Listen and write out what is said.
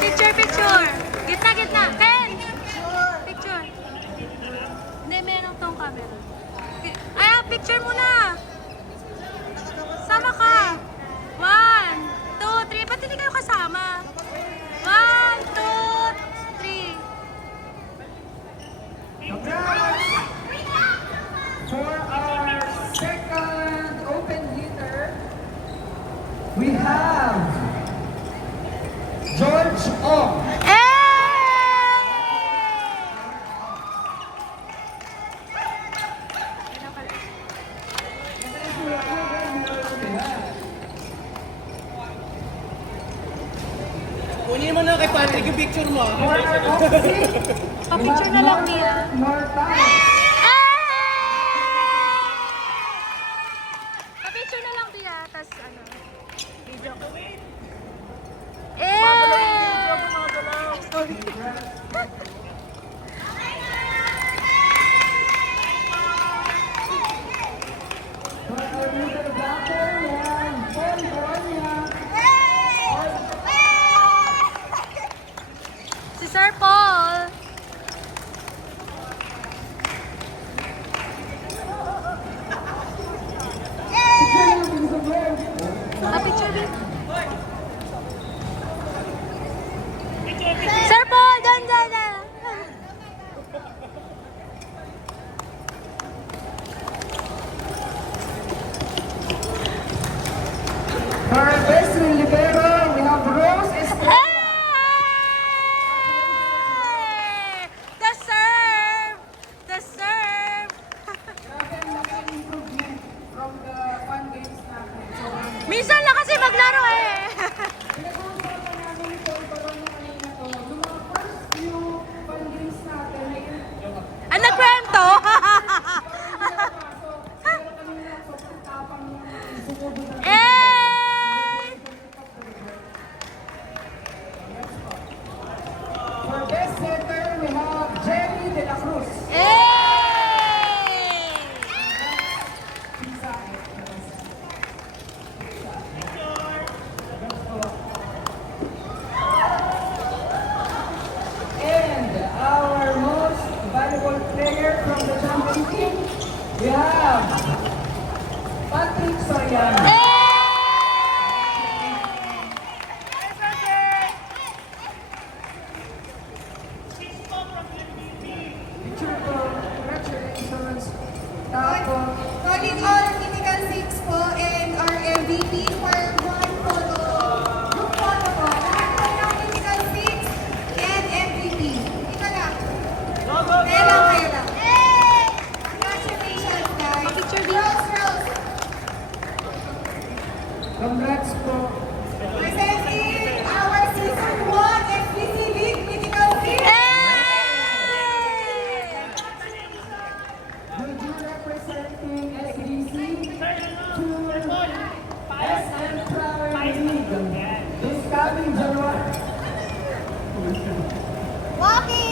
Picture, picture. Gitna, gitna. Ken! Picture. Hindi, meron tong camera. Ay, picture muna. Sama ka. 1, 2, 3. Ba't hindi kayo kasama? 1, 2, 3. For our second open hitter, we have George Ong. Kunin mo na kay Patrick yung picture mo. For our opposite, Pa-picture na lang niya. Norton. Pa-picture na lang niya. Tapos ano. Video ko. Sorry. For our middle blocker, we have Paul Baronia. Si Sir Paul. Pa-picture din. Sir Paul, doon, doon, doon. For our best libero, we have Rose Estrella. Hey! The serve! The serve! Grabe ang laking improvement from the fun games natin. So, Minsan lang kasi maglaro eh. pinag-uusapan namin ito, parang kanina to. Yung mga first few fun games natin, Ang nagkwento. Eh! For best setter, we have Jenny De La Cruz. Eh! And our most valuable player from the champion team, we have Patrick Soriano. Eh! Picture po, congratulations. Tapos, Calling all Critical 6 po and our MVP for one photo. Group photo po. Lahat po ng Critical 6 and MVP. Ito lang. Kaya lang, kaya lang. Congratulations, guys. Picture din. Rose, Rose. congrats po. Presenting our Season 1 FPC League Critical 6. Eh! Will you representing SBC to SM Flower League this coming January? Walking!